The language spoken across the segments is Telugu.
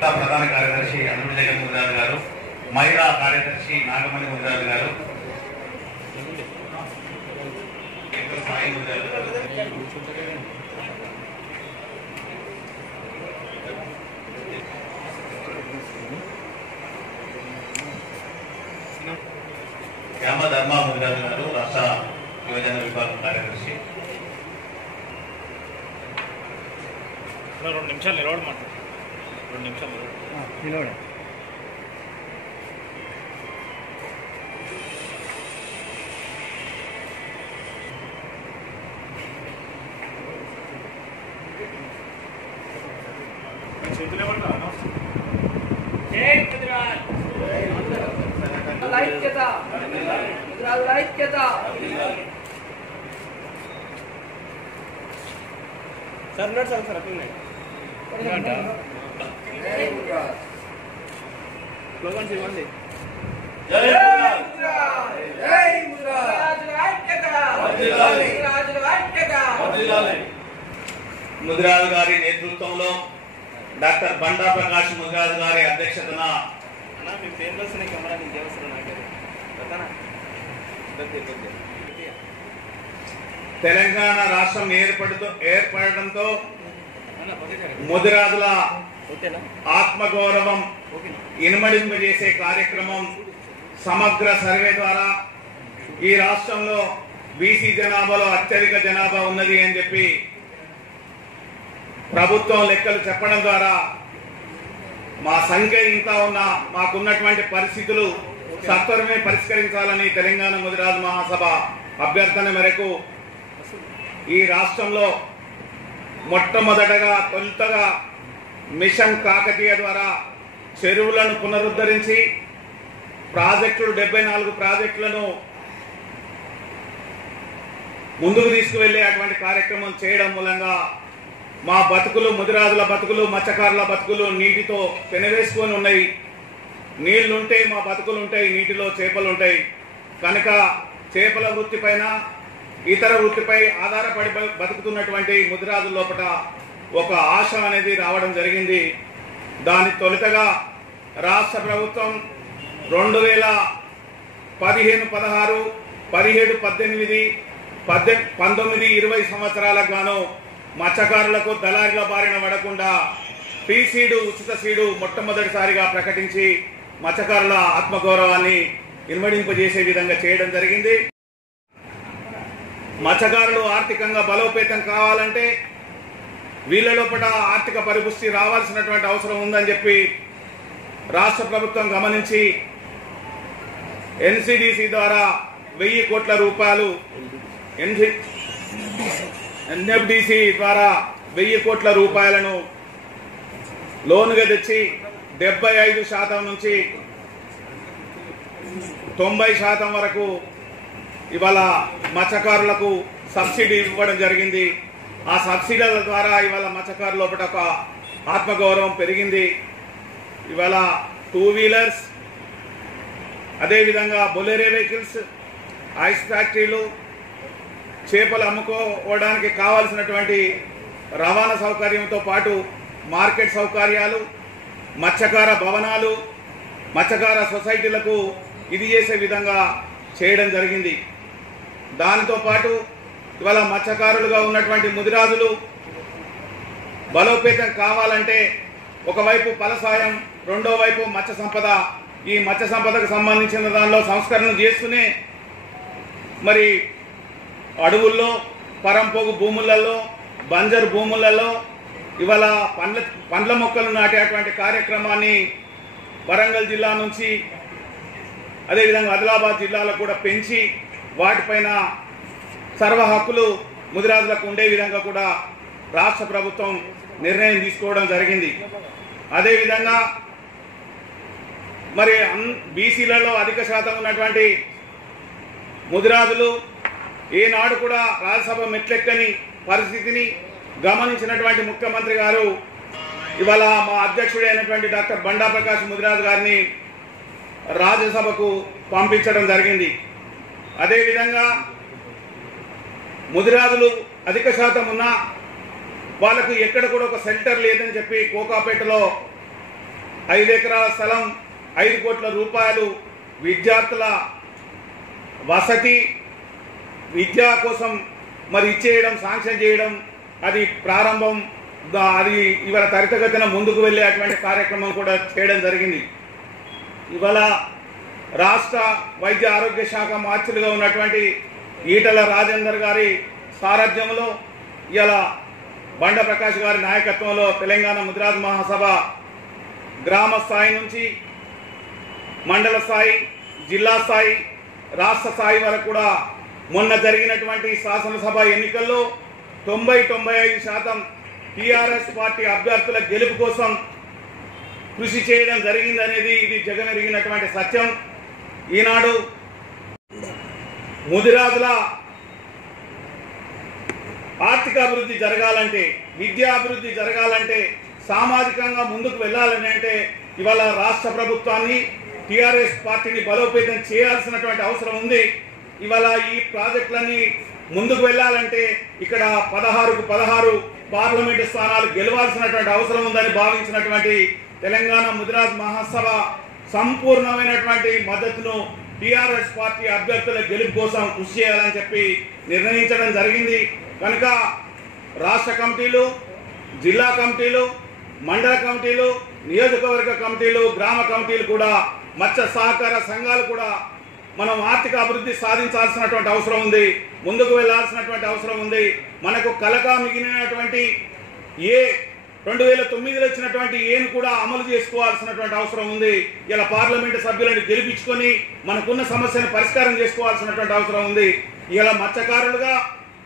ప్రధాన కార్యదర్శి అనుడు జగన్ ముద్రాజు గారు మహిళా కార్యదర్శి నాగమణి ముద్రాజు గారు ఇంకా గారు గ్రామ ధర్మ ముద్రాజు గారు రాష్ట్ర యువజన విభాగం కార్యదర్శి. రెండు నిమిషాలు నిలబడి మాట్లాడు రెండు నిమిషాలు నిలబడి నిలబడ చేతులు ఏమంటారు ఐక్యత ముద్రాజుల ఐక్యత సార్ ఉన్నాడు సార్ సార్ అట్లనే స్లోగన్స్ ముదిరాజు గారి నేతృత్వంలో డాక్టర్ బండా ప్రకాష్ ముదిరాజు గారి అధ్యక్షతన. మీ పేర్లు వస్తున్నాయి కెమెరా నీకు తెలంగాణ రాష్ట్రం ఏర్పడుతూ పక్కన ముదిరాజుల ఆత్మగౌరవం ఇనుమడింపజేసే కార్యక్రమం సమగ్ర సర్వే ద్వారా ఈ రాష్ట్రంలో బీసీ జనాభాలో అత్యధిక జనాభా ఉన్నది అని చెప్పి ప్రభుత్వం లెక్కలు చెప్పడం ద్వారా మా సంఖ్య ఇంత ఉన్న మాకున్నటువంటి పరిస్థితులు సత్వరమే పరిష్కరించాలని తెలంగాణ ముదిరాజు మహాసభ అభ్యర్థన మేరకు ఈ రాష్ట్రంలో మొట్టమొదటగా తొలుతగా మిషన్ కాకతీయ ద్వారా చెరువులను పునరుద్ధరించి ప్రాజెక్టులు డెబ్బై నాలుగు ప్రాజెక్టులను ముందుకు తీసుకువెళ్ళే అటువంటి కార్యక్రమం చేయడం మూలంగా మా బతుకులు ముదిరాజుల బతుకులు మత్స్యకారుల బతుకులు నీటితో పెనవేసుకొని ఉన్నాయి. నీళ్ళుంటే మా బతుకులు ఉంటాయి నీటిలో చేపలు ఉంటాయి కనుక చేపల వృత్తి పైన ఇతర వృత్తిపై ఆధారపడి బతుకుతున్నటువంటి ముదిరాజుల లోపల ఒక ఆశ అనేది రావడం జరిగింది. దాని తొలుతగా రాష్ట్ర ప్రభుత్వం రెండు వేల పదిహేను పదహారు పదిహేడు పద్దెనిమిది పద్దె పంతొమ్మిది ఇరవై సంవత్సరాలకు గాను మత్స్యకారులకు దళారుల బారిన పడకుండా పీసీడు సీడు ఉచిత సీడు మొట్టమొదటిసారిగా ప్రకటించి మత్స్యకారుల ఆత్మగౌరవాన్ని ఇన్మడింపజేసే విధంగా చేయడం జరిగింది. మత్స్యకారులు ఆర్థికంగా బలోపేతం కావాలంటే వీళ్ళ లోపల ఆర్థిక పరిపుష్టి రావాల్సినటువంటి అవసరం ఉందని చెప్పి రాష్ట్ర ప్రభుత్వం గమనించి ఎన్సిడిసి ద్వారా వెయ్యి కోట్ల రూపాయలు ఎన్సి ఎన్ఎఫ్డిసి ద్వారా వెయ్యి కోట్ల రూపాయలను లోనుగా తెచ్చి డెబ్బై ఐదు శాతం నుంచి తొంభై శాతం వరకు ఇవాళ మత్స్యకారులకు సబ్సిడీ ఇవ్వడం జరిగింది. ఆ సబ్సిడీల ద్వారా ఇవాళ మత్స్యకారుల లోపల ఒక ఆత్మగౌరవం పెరిగింది. ఇవాళ టూ వీలర్స్ అదేవిధంగా బొలేరే వెహికల్స్ ఐస్ ఫ్యాక్టరీలు చేపలు అమ్ముకోవడానికి కావాల్సినటువంటి రవాణా సౌకర్యంతో పాటు మార్కెట్ సౌకర్యాలు మత్స్యకార భవనాలు మత్స్యకార సొసైటీలకు ఇది చేసే విధంగా చేయడం జరిగింది. దానితో పాటు ఇవాళ మత్స్యకారులుగా ఉన్నటువంటి ముదిరాజులు బలోపేతం కావాలంటే ఒకవైపు ఫలసాయం రెండో వైపు మత్స్య సంపద. ఈ మత్స్య సంపదకు సంబంధించిన దానిలో సంస్కరణ చేస్తూనే మరి అడవుల్లో పరంపోగు భూములలో బంజరు భూములలో ఇవాళ పండ్ల పండ్ల మొక్కలు నాటేటువంటి కార్యక్రమాన్ని వరంగల్ జిల్లా నుంచి అదేవిధంగా ఆదిలాబాద్ జిల్లాలో కూడా పెంచి వాటిపైన సర్వ హక్కులు ముదిరాజులకు ఉండే విధంగా కూడా రాష్ట్ర ప్రభుత్వం నిర్ణయం తీసుకోవడం జరిగింది. అదేవిధంగా మరి బీసీలలో అధిక శాతం ఉన్నటువంటి ముదిరాజులు ఏనాడు కూడా రాజ్యసభ మెట్లెక్కని పరిస్థితిని గమనించినటువంటి ముఖ్యమంత్రి గారు ఇవాళ మా అధ్యక్షుడైనటువంటి డాక్టర్ బండా ప్రకాష్ ముదిరాజు గారిని రాజ్యసభకు పంపించడం జరిగింది. అదేవిధంగా ముదిరాజులు అధిక శాతం ఉన్నా వాళ్ళకు ఎక్కడ కూడా ఒక సెంటర్ లేదని చెప్పి కోకాపేటలో ఐదు ఎకరాల స్థలం ఐదు కోట్ల రూపాయలు విద్యార్థుల వసతి విద్యా కోసం మరి ఇచ్చేయడం శాంక్షన్ చేయడం అది ప్రారంభం దా- అది ఇవాళ త్వరితగతిన ముందుకు వెళ్ళే అటువంటి కార్యక్రమం కూడా చేయడం జరిగింది. ఇవాళ రాష్ట్ర వైద్య ఆరోగ్య శాఖ మార్చులుగా ఉన్నటువంటి ఈటల రాజేందర్ గారి సారథ్యంలో ఇలా బండ ప్రకాష్ గారి నాయకత్వంలో తెలంగాణ ముద్రాజ్ మహాసభ గ్రామ స్థాయి నుంచి మండల స్థాయి జిల్లా స్థాయి రాష్ట్ర స్థాయి వరకు కూడా మొన్న జరిగినటువంటి శాసనసభ ఎన్నికల్లో తొంభై తొంభై ఐదు శాతం టీఆర్ఎస్ పార్టీ అభ్యర్థుల గెలుపు కోసం కృషి చేయడం జరిగిందనేది ఇది జగమెరిగినటువంటి సత్యం. ఈనాడు ముదిరాజుల ఆర్థిక అభివృద్ధి జరగాలంటే విద్యా అభివృద్ధి జరగాలంటే సామాజికంగా ముందుకు వెళ్ళాలని అంటే ఇవాళ రాష్ట్ర ప్రభుత్వాన్ని టీఆర్ఎస్ పార్టీని బలోపేతం చేయాల్సినటువంటి అవసరం ఉంది. ఇవాళ ఈ ప్రాజెక్టులన్నీ ముందుకు వెళ్ళాలంటే ఇక్కడ పదహారుకు పదహారు పార్లమెంటు స్థానాలు గెలవాల్సినటువంటి అవసరం ఉందని భావించినటువంటి తెలంగాణ ముదిరాజ్ మహాసభ సంపూర్ణమైనటువంటి మద్దతును టీఆర్ఎస్ పార్టీ అభ్యర్థుల గెలుపు కోసం కృషి చేయాలని చెప్పి నిర్ణయించడం జరిగింది. కనుక రాష్ట్ర కమిటీలు జిల్లా కమిటీలు మండల కమిటీలు నియోజకవర్గ కమిటీలు గ్రామ కమిటీలు కూడా మత్స్య సహకార సంఘాలు కూడా మనం ఆర్థిక అభివృద్ధి సాధించాల్సినటువంటి అవసరం ఉంది. ముందుకు వెళ్ళాల్సినటువంటి అవసరం ఉంది. మనకు కలగా మిగిలినటువంటి ఏ రెండు వేల తొమ్మిదిలో వచ్చినటువంటి ఏను కూడా అమలు చేసుకోవాల్సినటువంటి అవసరం ఉంది. ఇలా పార్లమెంటు సభ్యులను గెలిపించుకొని మనకున్న సమస్యను పరిష్కారం చేసుకోవాల్సినటువంటి అవసరం ఉంది. ఇలా మత్స్యకారులుగా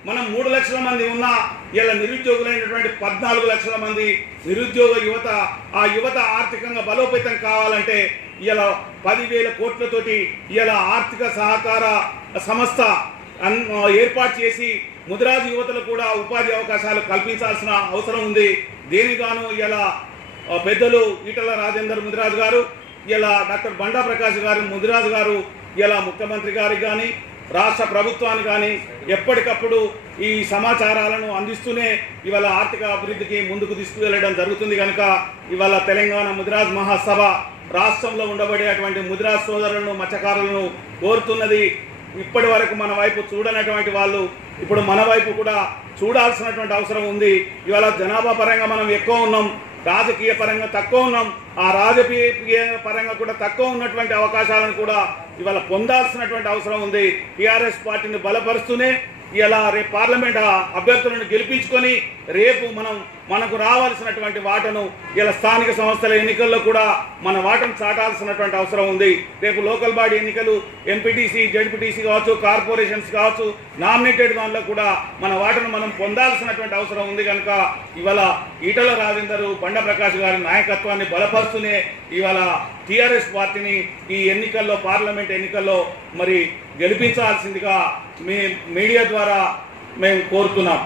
మనం మూడు లక్షల మంది ఉన్నా ఇలా నిరుద్యోగులైనటువంటి పద్నాలుగు లక్షల మంది నిరుద్యోగ యువత ఆ యువత ఆర్థికంగా బలోపేతం కావాలంటే ఇలా పదివేల కోట్లతోటి ఇలా ఆర్థిక సహకార సంస్థ ఏర్పాటు చేసి ముదిరాజు యువతలు కూడా ఉపాధి అవకాశాలు కల్పించాల్సిన అవసరం ఉంది. దేనిగాను ఇలా పెద్దలు ఈటల రాజేందర్ ముదిరాజు గారు ఇలా డాక్టర్ బండా ప్రకాష్ గారు ముదిరాజు గారు ఇలా ముఖ్యమంత్రి గారికి కానీ రాష్ట్ర ప్రభుత్వానికి కానీ ఎప్పటికప్పుడు ఈ సమాచారాలను అందిస్తూనే ఇవాళ ఆర్థిక అభివృద్ధికి ముందుకు తీసుకువెళ్ళడం జరుగుతుంది కనుక ఇవాళ తెలంగాణ ముదిరాజ్ మహాసభ రాష్ట్రంలో ఉండబడేటువంటి ముదిరాజ్ సోదరులను మత్స్యకారులను కోరుతున్నది ఇప్పటి వరకు మన వైపు చూడనటువంటి వాళ్ళు ఇప్పుడు మన వైపు కూడా చూడాల్సినటువంటి అవసరం ఉంది. ఇవాళ జనాభా పరంగా మనం ఎక్కువ ఉన్నాం రాజకీయ పరంగా తక్కువ ఉన్నాం. ఆ రాజకీయ పరంగా కూడా తక్కువ ఉన్నటువంటి అవకాశాలను కూడా ఇవాళ పొందాల్సినటువంటి అవసరం ఉంది. టీఆర్ఎస్ పార్టీని బలపరుస్తూనే ఇలా రేపు పార్లమెంట్ అభ్యర్థులను గెలిపించుకొని రేపు మనం మనకు రావాల్సినటువంటి వాటను ఇలా స్థానిక సంస్థల ఎన్నికల్లో కూడా మన వాటను చాటాల్సినటువంటి అవసరం ఉంది. రేపు లోకల్ బాడీ ఎన్నికలు ఎంపీటీసీ జడ్పీటీసీ కావచ్చు కార్పొరేషన్స్ కావచ్చు నామినేటెడ్ దానిలో కూడా మన వాటను మనం పొందాల్సినటువంటి అవసరం ఉంది కనుక ఇవాళ ఈటల రాజేందర్ బండ ప్రకాష్ గారి నాయకత్వాన్ని బలపరుస్తూనే ఇవాళ టీఆర్ఎస్ పార్టీని ఈ ఎన్నికల్లో పార్లమెంట్ పార్లమెంట్ ఎన్నికల్లో మరి గెలిపించాల్సిందిగా మీ మీడియా ద్వారా మేము కోరుతున్నాం.